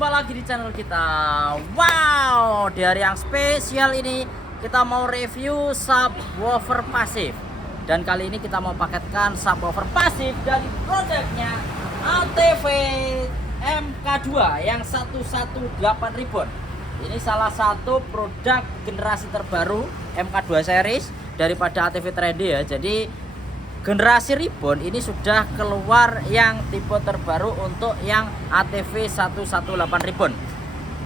jumpa lagi di channel kita. Wow, di hari yang spesial ini kita mau review subwoofer pasif. Dan kali ini kita mau paketkan subwoofer pasif dari produknya ATV MK2 yang 118 ribbon. Ini salah satu produk generasi terbaru MK2 series daripada ATV Trendy ya. Jadi generasi ribbon ini sudah keluar yang tipe terbaru untuk yang ATV 118 ribbon.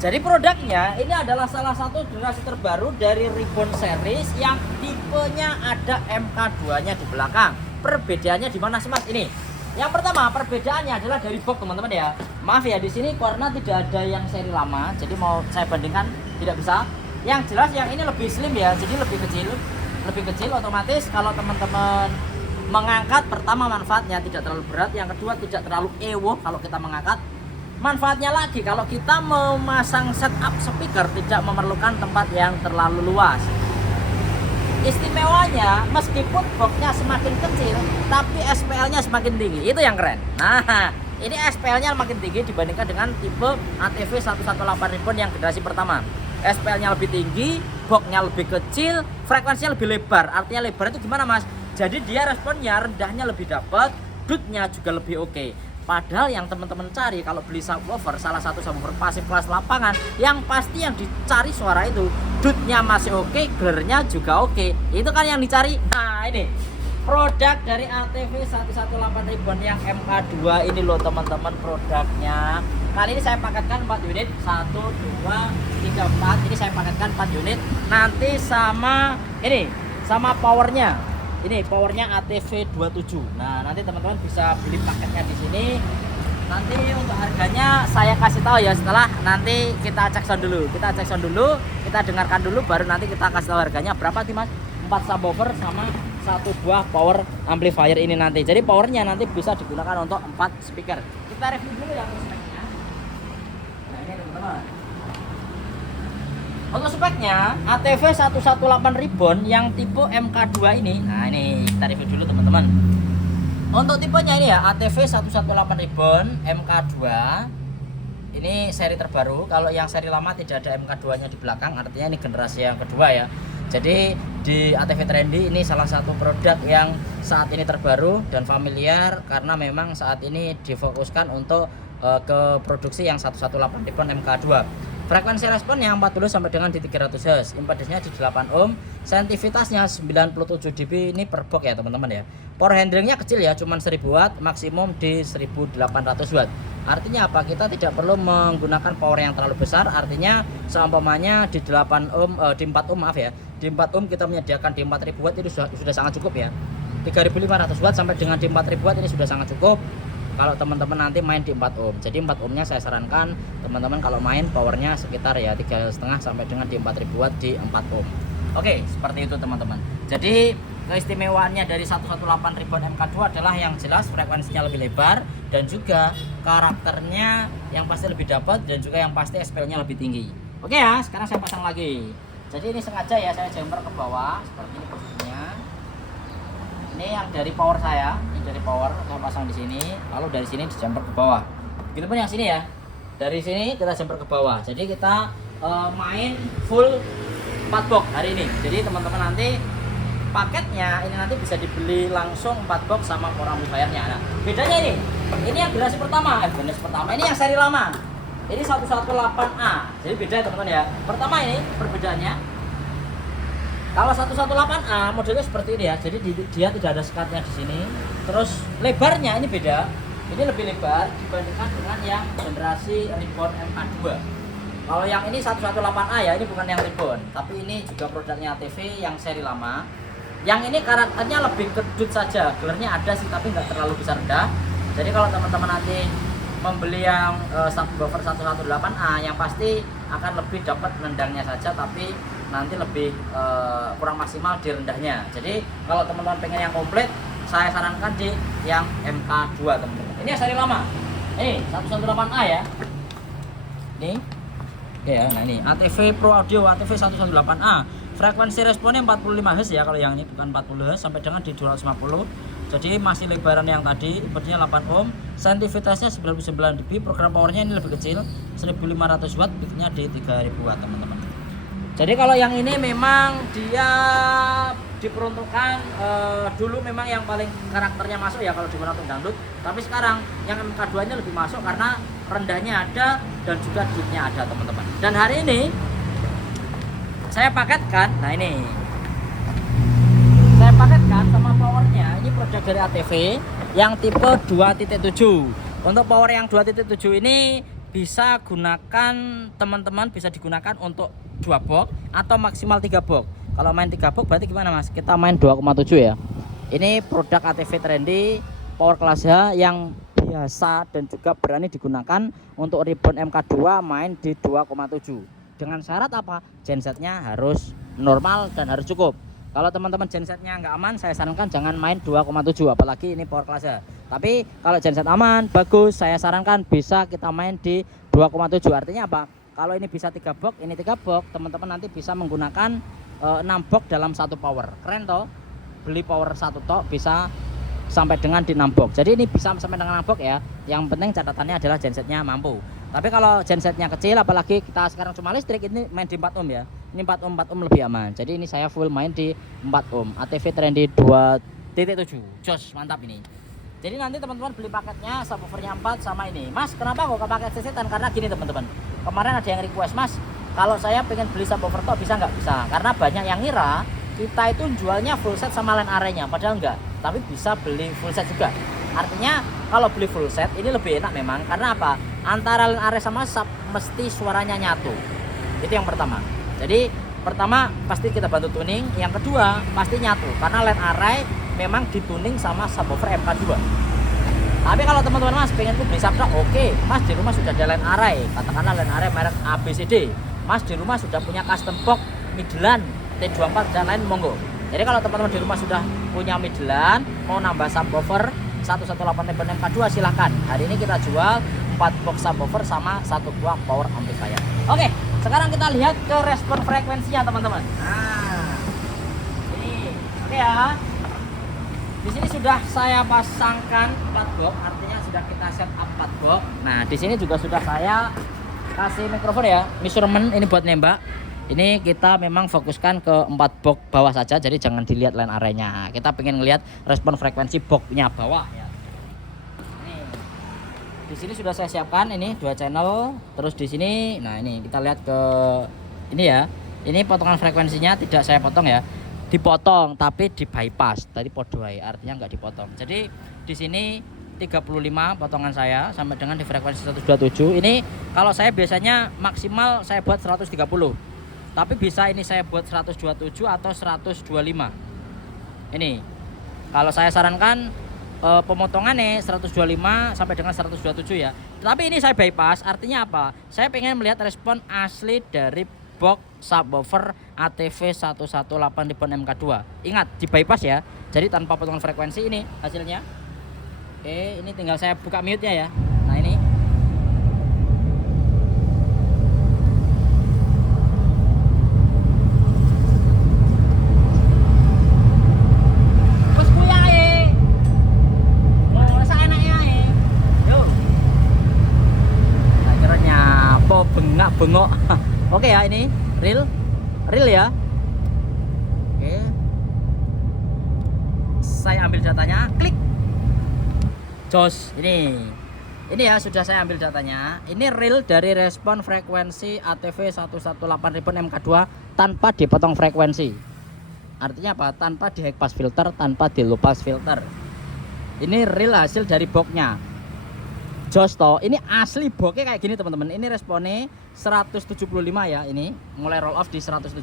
Jadi produknya ini adalah salah satu generasi terbaru dari ribbon series yang tipenya ada MK2-nya di belakang. Perbedaannya di mana sih Mas? Ini. Yang pertama, perbedaannya adalah dari box teman-teman ya. Maaf ya, di sini karena tidak ada yang seri lama, jadi mau saya bandingkan tidak bisa. Yang jelas yang ini lebih slim ya, jadi lebih kecil. Lebih kecil otomatis kalau teman-teman mengangkat, pertama manfaatnya tidak terlalu berat, yang kedua tidak terlalu ewo kalau kita mengangkat. Manfaatnya lagi kalau kita memasang setup speaker tidak memerlukan tempat yang terlalu luas. Istimewanya meskipun boxnya semakin kecil tapi SPL-nya semakin tinggi, itu yang keren. Nah, ini SPL-nya semakin tinggi dibandingkan dengan tipe ATV 118 ribbon yang generasi pertama. SPL-nya lebih tinggi, boxnya lebih kecil, frekuensinya lebih lebar. Artinya lebar itu gimana Mas? Jadi dia responnya rendahnya lebih dapat, dudnya juga lebih oke. Padahal yang teman-teman cari kalau beli subwoofer, salah satu subwoofer pasif kelas lapangan, yang pasti yang dicari suara itu dudnya masih oke, gearnya juga oke. Itu kan yang dicari. Nah ini produk dari ATV 118 ribbon yang MK2 ini loh teman-teman produknya. Kali ini saya paketkan 4 unit, 1, 2, 3, 4. Ini saya paketkan 4 unit. Nanti sama ini, sama powernya. Ini powernya ATV 27. Nah, nanti teman-teman bisa beli paketnya di sini. Nanti untuk harganya saya kasih tahu ya setelah nanti kita cek sound dulu. Kita cek sound dulu, kita dengarkan dulu baru nanti kita kasih tahu harganya berapa sih Mas? 4 subwoofer sama 1 buah power amplifier ini nanti. Jadi powernya nanti bisa digunakan untuk 4 speaker. Kita review dulu ya speknya. Nah, ini teman-teman. Untuk speknya ATV 118 ribbon yang tipe MK2 ini. Nah ini kita review dulu teman-teman. Untuk tipenya ini ya ATV 118 ribbon MK2. Ini seri terbaru. Kalau yang seri lama tidak ada MK2 nya di belakang, artinya ini generasi yang kedua ya. Jadi di ATV Trendy ini salah satu produk yang saat ini terbaru dan familiar karena memang saat ini difokuskan untuk ke produksi yang 118 ribbon MK2. Frekuensi responnya 40 sampai dengan di 300 Hz, impedance-nya di 8 ohm, sensitivitasnya 97 dB ini per box ya teman-teman ya. Power handlingnya kecil ya, cuman 1000 watt, maksimum di 1800 watt. Artinya apa? Kita tidak perlu menggunakan power yang terlalu besar, artinya seumpamanya di 8 ohm, di 4 ohm maaf ya. Di 4 ohm kita menyediakan di 4000 watt itu sudah sangat cukup ya. 3500 watt sampai dengan di 4000 watt ini sudah sangat cukup. Kalau teman-teman nanti main di 4 ohm, jadi 4 ohmnya saya sarankan teman-teman kalau main powernya sekitar ya 3,5 sampai dengan di 4000 watt di 4 ohm. Oke, seperti itu teman-teman. Jadi keistimewaannya dari 118 ribbon MK2 adalah yang jelas frekuensinya lebih lebar dan juga karakternya yang pasti lebih dapat dan juga yang pasti SPL-nya lebih tinggi. Oke ya, sekarang saya pasang lagi. Jadi ini sengaja ya saya jumper ke bawah seperti ini posisinya. Ini yang dari power saya, ini dari power saya pasang di sini, lalu dari sini dijumper ke bawah. Begitu pun yang sini ya, dari sini kita jumper ke bawah. Jadi kita main full 4 box hari ini. Jadi teman-teman nanti paketnya ini nanti bisa dibeli langsung 4 box sama power amplifiernya. Nah, bedanya ini yang generasi pertama, ini yang seri lama. Ini 118A. Jadi beda teman-teman ya. Pertama ini perbedaannya. Kalau 118A modelnya seperti ini ya, jadi dia tidak ada sekatnya di sini. Terus lebarnya ini beda, ini lebih lebar dibandingkan dengan yang generasi ribbon MK2. Kalau yang ini 118A ya, ini bukan yang ribbon, tapi ini juga produknya ATV yang seri lama. Yang ini karakternya lebih kedut saja, gearnya ada sih tapi nggak terlalu besar rendah. Jadi kalau teman-teman nanti membeli yang subwoofer 118A, yang pasti akan lebih dapat nendangnya saja, tapi nanti lebih kurang maksimal di rendahnya. Jadi kalau teman-teman pengen yang komplit, saya sarankan di yang MK2 teman-teman. Ini yang seri lama. Ini 118A ya. Ini. Ya, nah ini ATV Pro Audio ATV 118A. Frekuensi responnya 45 Hz ya kalau yang ini, bukan 40 Hz sampai dengan di 250. Jadi masih lebaran yang tadi, inputnya 8 ohm, sensitivitasnya 99 dB, program powernya ini lebih kecil, 1500 watt, peaknya di 3000 watt teman-teman. Jadi kalau yang ini memang dia diperuntukkan dulu memang yang paling karakternya masuk ya kalau digunakan untuk dangdut, tapi sekarang yang MK2 nya lebih masuk karena rendahnya ada dan juga deepnya ada teman-teman. Dan hari ini saya paketkan, nah ini saya paketkan sama powernya, ini produk dari ATV yang tipe 2.7. Untuk power yang 2.7 ini bisa gunakan teman-teman, bisa digunakan untuk 2 box atau maksimal 3 box. Kalau main 3 box berarti gimana mas? Kita main 2,7 ya. Ini produk ATV Trendy power kelas H yang biasa dan juga berani digunakan untuk ribbon MK2 main di 2,7. Dengan syarat apa? Gensetnya harus normal dan harus cukup. Kalau teman-teman gensetnya nggak aman, saya sarankan jangan main 2,7, apalagi ini power kelas H. Tapi kalau genset aman, bagus, saya sarankan bisa kita main di 2,7. Artinya apa? Kalau ini bisa 3 box, ini 3 box, teman-teman nanti bisa menggunakan 6 box dalam satu power. Keren toh? Beli power satu tok bisa sampai dengan di 6 box. Jadi ini bisa sampai dengan 6 box ya. Yang penting catatannya adalah gensetnya mampu. Tapi kalau gensetnya kecil, apalagi kita sekarang cuma listrik, ini main di 4 ohm ya. Ini 4 ohm lebih aman. Jadi ini saya full main di 4 ohm. ATV Trendy 2.7. Jos, mantap ini. Jadi nanti teman-teman beli paketnya subwoofernya 4 sama ini. Mas, kenapa kok ke paket sesetan? Karena gini teman-teman. Kemarin ada yang request, Mas, kalau saya pengen beli subwoofer tok bisa nggak? Bisa. Karena banyak yang ngira kita itu jualnya full set sama line array-nya, padahal enggak. Tapi bisa beli full set juga. Artinya kalau beli full set ini lebih enak memang. Karena apa? Antara line array sama sub mesti suaranya nyatu. Itu yang pertama. Jadi pertama pasti kita bantu tuning, yang kedua pasti nyatu karena line array memang dituning sama subwoofer MK2. Tapi kalau teman-teman mas pengen tuh beli subwoofer, oke, mas di rumah sudah ada line array, katakanlah line array merek ABCD, mas di rumah sudah punya custom box Midland T24 dan lain, monggo. Jadi kalau teman-teman di rumah sudah punya Midland, mau nambah subwoofer 118 ribbon MK2 silahkan. Hari ini kita jual 4 box subwoofer sama 1 buah power amplifier. Oke, sekarang kita lihat ke respon frekuensinya teman-teman. Nah, ini oke ya. Di sini sudah saya pasangkan 4 box, artinya sudah kita set up 4 box. Nah, di sini juga sudah saya kasih mikrofon ya, measurement ini buat nembak. Ini kita memang fokuskan ke 4 box bawah saja, jadi jangan dilihat line array-nya. Kita pengen ngelihat respon frekuensi boxnya bawah ya. Di sini sudah saya siapkan ini 2 channel, terus di sini nah ini kita lihat ke ini ya. Ini potongan frekuensinya tidak saya potong ya. Dipotong tapi di bypass. Tadi podoai artinya nggak dipotong. Jadi di sini 35 potongan saya sampai dengan di frekuensi 127. Ini kalau saya biasanya maksimal saya buat 130. Tapi bisa ini saya buat 127 atau 125. Ini kalau saya sarankan pemotongannya 125 sampai dengan 127 ya. Tapi ini saya bypass, artinya apa? Saya pengen melihat respon asli dari box subwoofer ATV 118 ribbon MK2. Ingat di bypass ya. Jadi tanpa potongan frekuensi ini hasilnya. Oke, ini tinggal saya buka mute-nya ya. Nah, ini. Bengok. Oke ya, ini real ya. Oke, saya ambil datanya, klik jos. Ini ya sudah saya ambil datanya. Ini real dari respon frekuensi ATV 118 ribbon MK2 tanpa dipotong frekuensi. Artinya apa? Tanpa di high pass filter, tanpa di low pass filter. Ini real hasil dari boxnya. Jos toh, ini asli boxnya kayak gini teman-teman. Ini responnya 175 ya, ini mulai roll off di 175.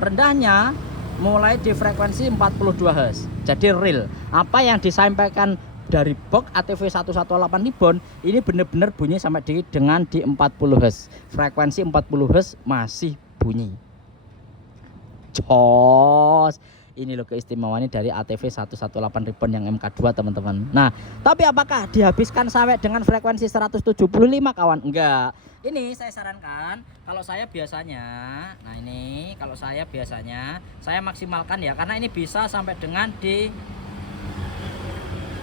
Rendahnya mulai di frekuensi 42 Hz. Jadi real. Apa yang disampaikan dari box ATV 118 ribbon ini benar-benar bunyi sampai dengan di 40 Hz. Frekuensi 40 Hz masih bunyi. Jos. Ini loh keistimewaannya dari ATV 118 ribbon yang MK2 teman-teman. Nah, tapi apakah dihabiskan sampai dengan frekuensi 175 kawan? Enggak. Ini saya sarankan kalau saya biasanya, nah ini kalau saya biasanya saya maksimalkan ya, karena ini bisa sampai dengan di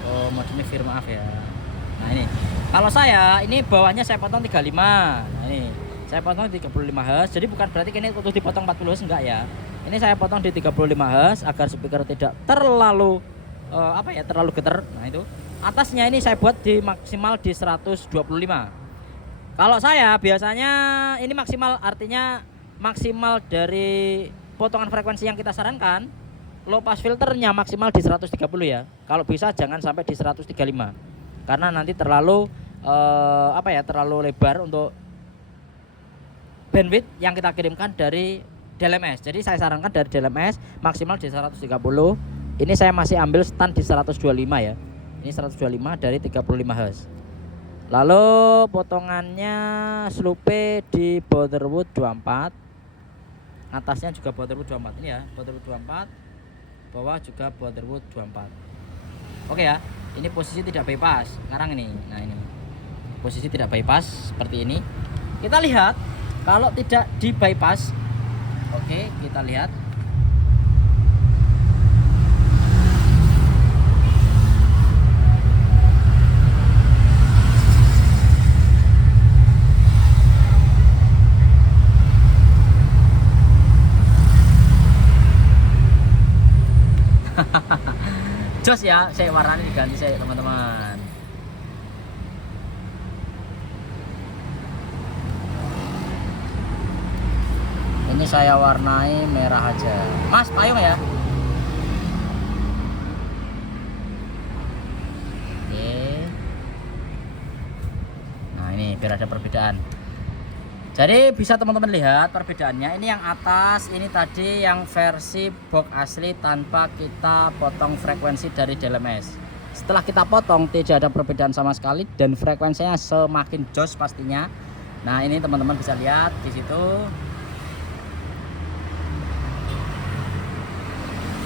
Oh, modemnya Vir, maaf ya. Nah, ini. Kalau saya ini bawahnya saya potong 35. Nah, ini. Saya potong 35 Hz. Jadi bukan berarti ini untuk dipotong 40 Hz enggak ya. Ini saya potong di 35 Hz agar speaker tidak terlalu terlalu getar. Nah, itu. Atasnya ini saya buat di maksimal di 125. Kalau saya biasanya ini maksimal, artinya maksimal dari potongan frekuensi yang kita sarankan. Low pass filternya maksimal di 130 ya. Kalau bisa jangan sampai di 135. Karena nanti terlalu terlalu lebar untuk bandwidth yang kita kirimkan dari DLMS. Jadi saya sarankan dari DLMS maksimal di 130. Ini saya masih ambil stand di 125 ya. Ini 125 dari 35 Hz. Lalu potongannya slope di Borderwood 24. Atasnya juga Borderwood 24 ini ya, Borderwood 24. Bawah juga Borderwood 24. Oke ya. Ini posisi tidak bypass. Sekarang ini. Nah, ini. Posisi tidak bypass seperti ini. Kita lihat kalau tidak di bypass. Oke, kita lihat. Jos ya, saya warnanya diganti saya teman-teman. Ini saya warnai merah aja. Mas, payung ya. Oke. Nah, ini biar ada perbedaan. Jadi bisa teman-teman lihat perbedaannya. Ini yang atas, ini tadi yang versi box asli tanpa kita potong frekuensi dari DLMS. Setelah kita potong tidak ada perbedaan sama sekali dan frekuensinya semakin jos pastinya. Nah, ini teman-teman bisa lihat di situ.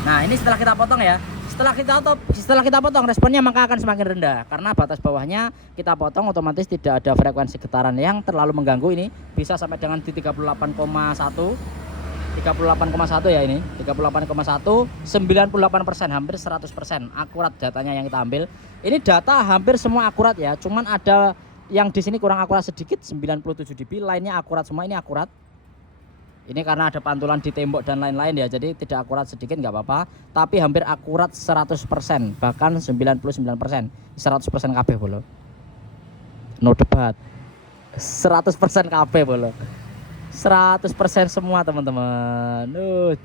Nah, ini setelah kita potong ya. Setelah kita potong responnya maka akan semakin rendah karena batas bawahnya kita potong otomatis tidak ada frekuensi getaran yang terlalu mengganggu. Ini bisa sampai dengan di 38,1 ya, ini 38,1, 98%, hampir 100% akurat datanya yang kita ambil. Ini data hampir semua akurat ya, cuman ada yang di sini kurang akurat sedikit 97 dB, lainnya akurat semua. Ini akurat. Ini karena ada pantulan di tembok dan lain-lain ya, jadi tidak akurat sedikit nggak apa-apa, tapi hampir akurat 100%, bahkan 99%, 100% KB bolo. No debat. 100% KB bolo. 100% semua teman-teman.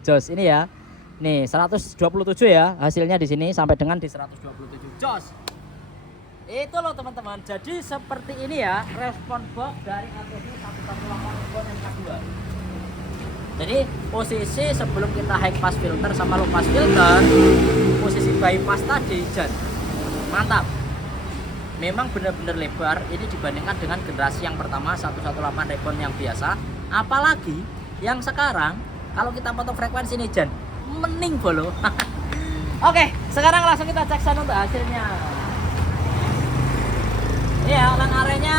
Jos ini ya. Nih 127 ya hasilnya di sini sampai dengan di 127. Jos. Itu loh teman-teman. Jadi seperti ini ya respon box dari ATV 118 MK2. Jadi posisi sebelum kita high pass filter sama low pass filter, posisi bypass tadi Jan, mantap. Memang benar-benar lebar ini dibandingkan dengan generasi yang pertama 118 Ribbon yang biasa. Apalagi yang sekarang kalau kita potong frekuensi ini Jan, mening bolo. Oke, sekarang langsung kita cek sound untuk hasilnya. Ya, LAN arenya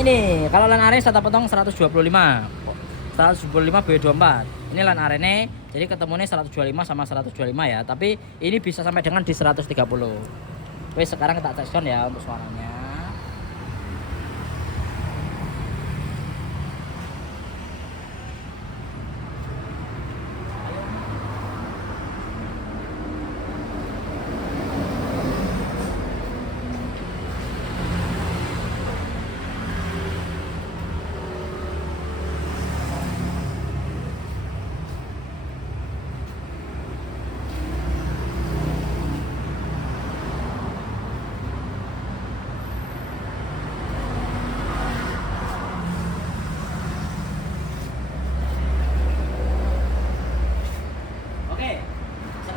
ini. Kalau LAN area saya potong 125 B24. Ini LAN arene, jadi ketemunya 125 sama 125 ya, tapi ini bisa sampai dengan di 130. Oke, sekarang kita cek sound ya untuk suaranya.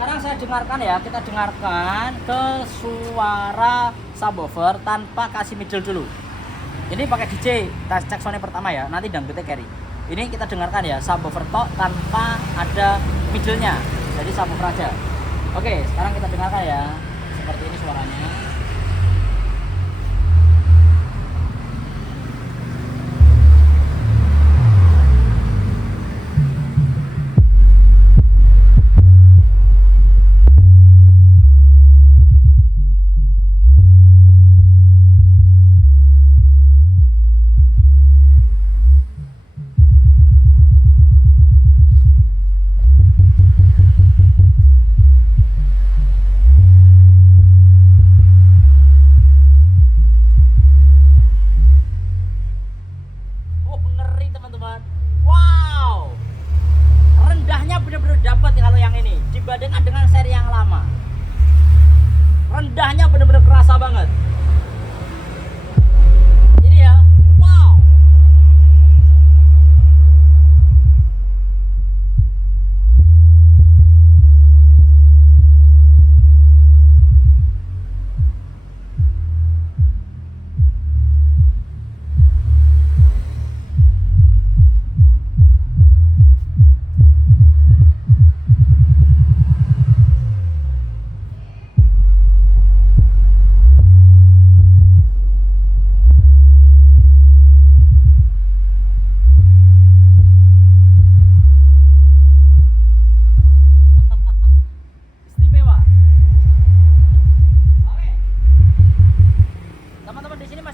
Sekarang saya dengarkan ya, kita dengarkan ke suara subwoofer tanpa kasih middle dulu. Ini pakai DJ, kita cek soundnya pertama ya, nanti dangdutnya carry. Ini kita dengarkan ya, subwoofer tok tanpa ada middle-nya, jadi subwoofer aja. Oke, sekarang kita dengarkan ya, seperti ini suaranya.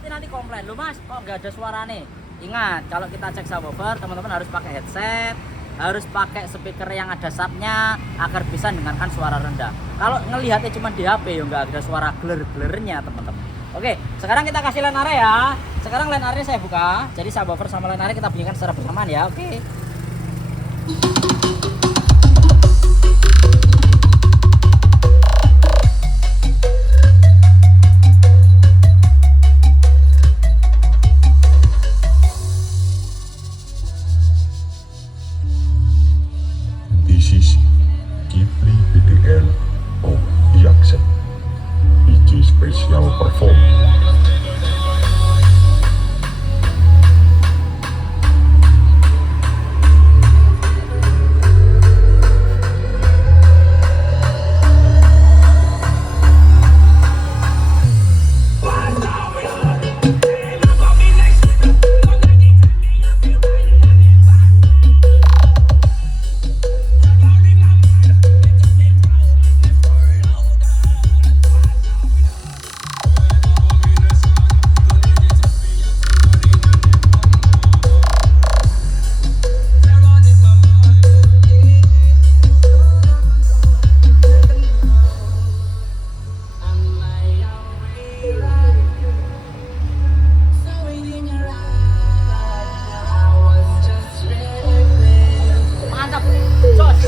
pasti nanti komplain, lu mas kok nggak ada suara nih. Ingat, kalau kita cek subwoofer, teman-teman harus pakai headset, harus pakai speaker yang ada subnya agar bisa dengarkan suara rendah. Kalau ngelihatnya cuma di HP ya nggak ada suara gler-glernya teman-teman. Oke, sekarang kita kasih line area ya. Sekarang line area saya buka, jadi subwoofer sama line area kita bunyikan secara bersamaan ya. Oke. This is Kipri PDL of Jackson. PJ Special Performance. Mantap, jos.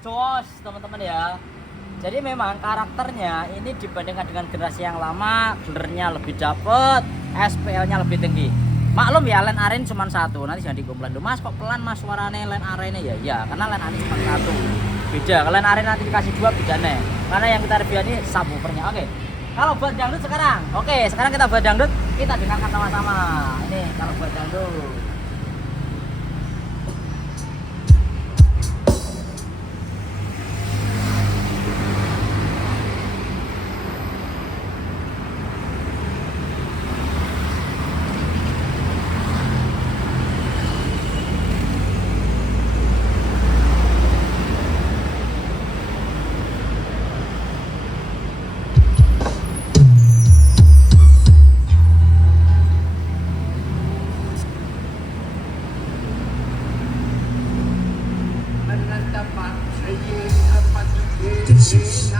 Jos teman-teman ya. Jadi memang karakternya ini dibandingkan dengan generasi yang lama, gelernya lebih dapet, SPL-nya lebih tinggi. Maklum ya, line aren cuma satu. Nanti jangan dikomplain, mas kok pelan mas suaranya line arennya ya. Ya karena line aren cuma satu. Beda. Kalau line aren nanti dikasih dua beda nih. Karena yang kita review ini subwoofernya. Oke. Kalau buat dangdut sekarang, oke, sekarang kita buat dangdut, kita dengarkan sama-sama. Ini kalau buat dangdut. This is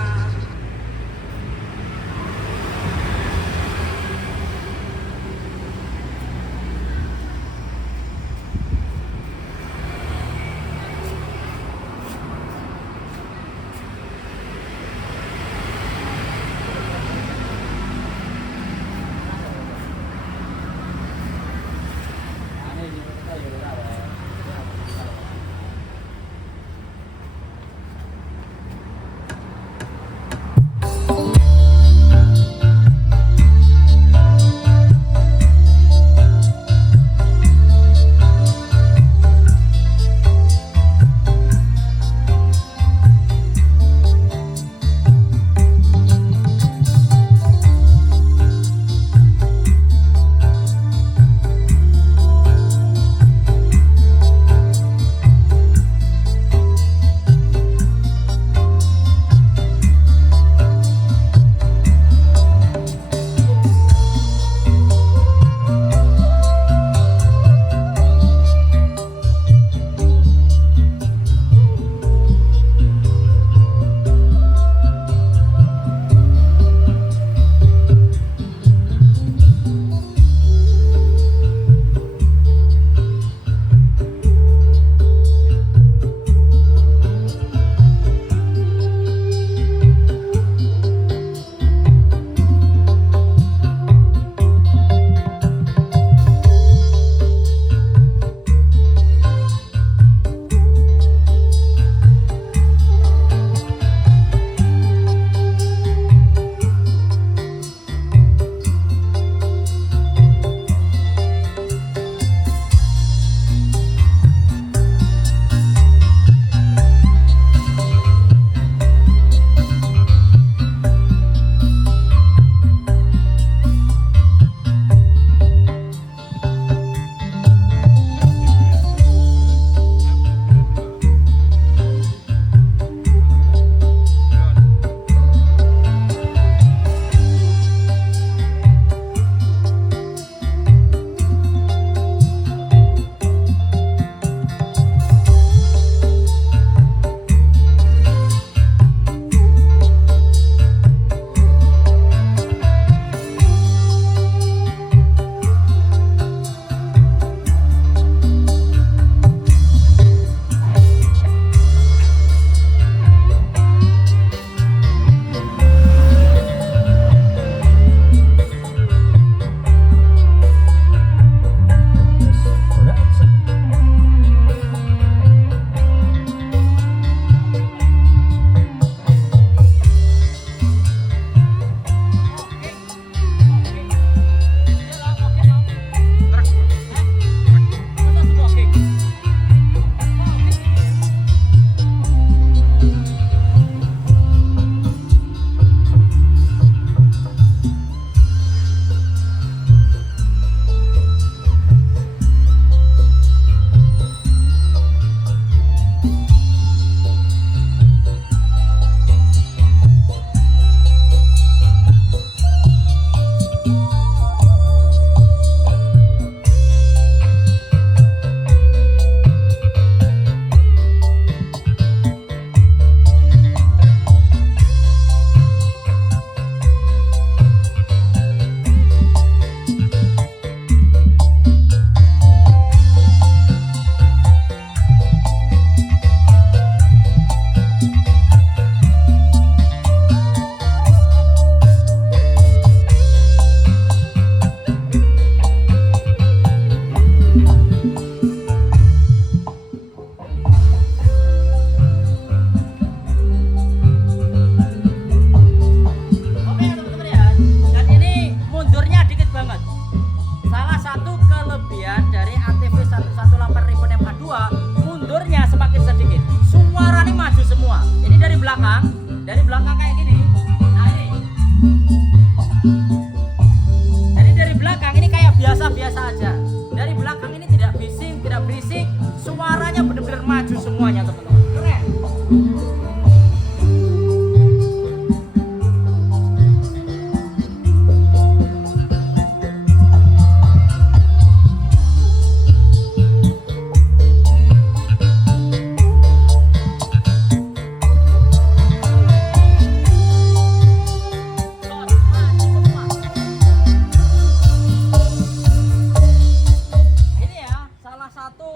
suaranya bener-bener maju semuanya teman-teman, keren.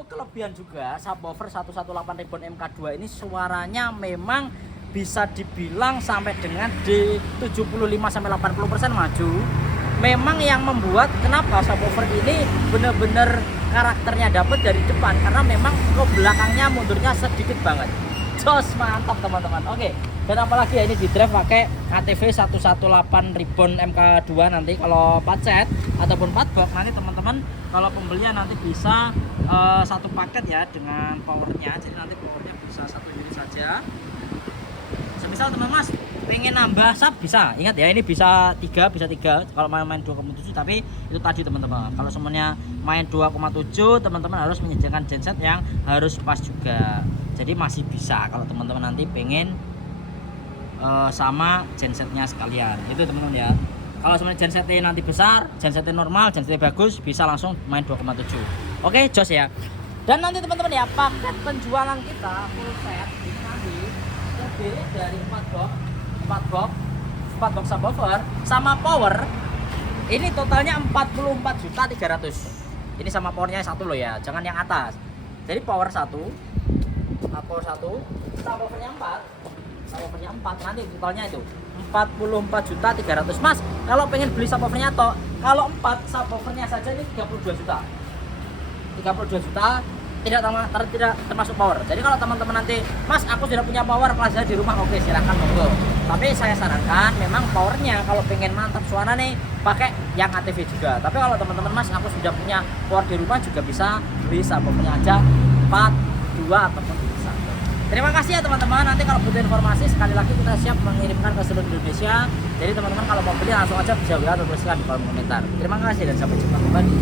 Kelebihan juga subwoofer 118 Ribbon MK2 ini suaranya memang bisa dibilang sampai dengan di 75-80% maju. Memang yang membuat kenapa subwoofer ini bener-bener karakternya dapat dari depan karena memang ke belakangnya mundurnya sedikit banget. Jos, mantap teman-teman. Oke, dan apalagi ya ini di drive pakai ATV 118 Ribbon MK2 nanti kalau 4 set ataupun 4 box nanti teman-teman kalau pembelian nanti bisa satu paket ya dengan powernya. Jadi nanti powernya bisa satu unit saja. Semisal teman mas pengen nambah sub bisa, ingat ya ini bisa 3 kalau main 2,7 tapi itu tadi teman-teman. Kalau semuanya main 2,7 teman-teman harus menyediakan genset yang harus pas juga. Jadi masih bisa kalau teman-teman nanti pengen sama gensetnya sekalian itu teman-teman ya. Kalau semuanya gensetnya nanti besar, gensetnya normal, gensetnya bagus, bisa langsung main 2,7. Oke, jos ya. Dan nanti teman-teman ya, paket penjualan kita full set ini nanti terdiri dari 4 box subwoofer sama power. Ini totalnya 44.300.000. Ini sama powernya satu loh ya, jangan yang atas. Jadi power 1, subwoofernya 4, nanti totalnya itu 44.300.000. Mas, kalau pengen beli subwoofernya toh, kalau 4 subwoofernya saja ini 32 juta. 32 juta tidak termasuk power. Jadi kalau teman-teman nanti, Mas, aku sudah punya power kelas di rumah, oke silahkan monggo. Tapi saya sarankan memang powernya kalau pengen mantap suara nih pakai yang ATV juga. Tapi kalau teman-teman Mas, aku sudah punya power di rumah juga bisa beli subwoofernya aja 4, 2 ataupun bisa. Terima kasih ya teman-teman. Nanti kalau butuh informasi sekali lagi kita siap mengirimkan ke seluruh Indonesia. Jadi teman-teman kalau mau beli langsung aja bisa WA atau tuliskan di kolom komentar. Terima kasih dan sampai jumpa kembali.